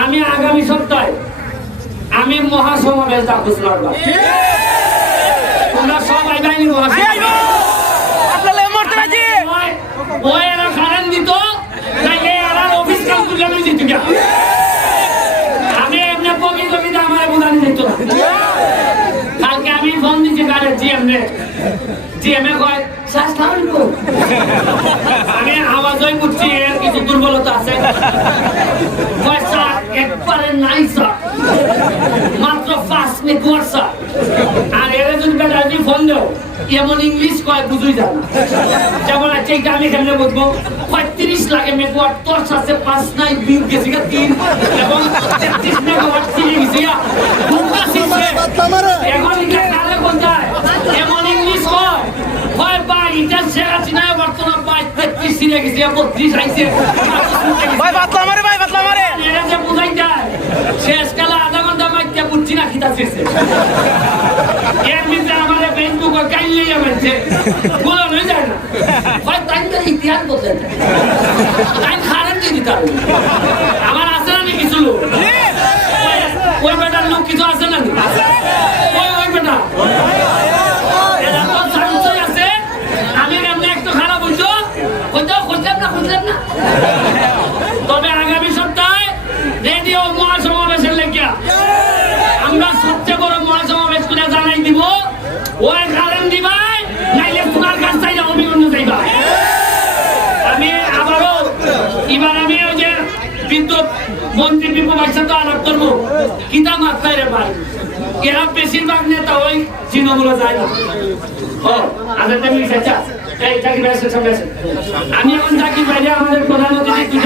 আমি আগামী সপ্তাহে আমি মহাসমাবেশ ডাকুস লড়বা তোমরা সব আইবাইনি মহাসমাবেশ। আপনারা মরতে রাজি? ওই- এরা কারেন্ট দিত তাইলে এরা অফিস করলে আমি দিত আমি এমনি পকি কবিতা আমার বোঝানি দিত না। কালকে আমি ফোন দিচ্ছি জিএম রে জিএম এ। কয় শ্বাস তো আমি আওয়াজই বুঝছি এর কিছু দুর্বলতা আছে এমন ইংলিশ কয়, বুঝুই যায় যেমন আছে পঁয়ত্রিশ লাগে দশ আছে পাঁচ নাই তিন, এবং তেত্রিশ মেগাওয়াট চিনে গেছে গা দুটা শিখছে এখন এটা কালে কোন যায় এমন ইংলিশ কয় কয় বা এটা শেখ হাসিনা বর্তমান পাঁচ চিনে গেছে বত্রিশ আইছে। ভাই বাতলা মারে ভাই বাতলা মারে। এরা যে বুঝাই যায় শেষ কালে আধা ঘণ্টা মাইতে বুঝছি না খিতা শেষে এর ভিতরে আমার ফেসবুক কাইলে যাবেছে বলে হয়ে যায় না। হয় তাই তো ইতিহাস বলতে তাই খারাপ দিয়ে দিতে। আমার আছে না কিছু লোক? ওই বেটার লোক কিছু আছে না ওই ওই বেটা এরা তো সাহসই আছে আমি এমনি একটু খারাপ হইতো হইতো খুঁজলাম না খুঁজলাম না তবে আগামী সপ্তাহে রেডিও মহাসমাবেশের লেখা। আমরা সবচেয়ে বড় মহাসমাবেশ করে জানাই দিব, ওই কারণ দিবাই, নাইলে তোমার কাছ থেকে অভিগণ্য যাইবা আমি আবারও এবার বিদ্যুৎ মন্ত্রী বিপক্ষের সাথে আলাপ করব। কিতা মাত্রায় রে ভাই? এরা বেশিরভাগ নেতা ওই তৃণমূলে যায় না। ও আচ্ছা তেমনি স্বেচ্ছা আমি এখন থাকি বাইরে আমাদের প্রধান অতিথি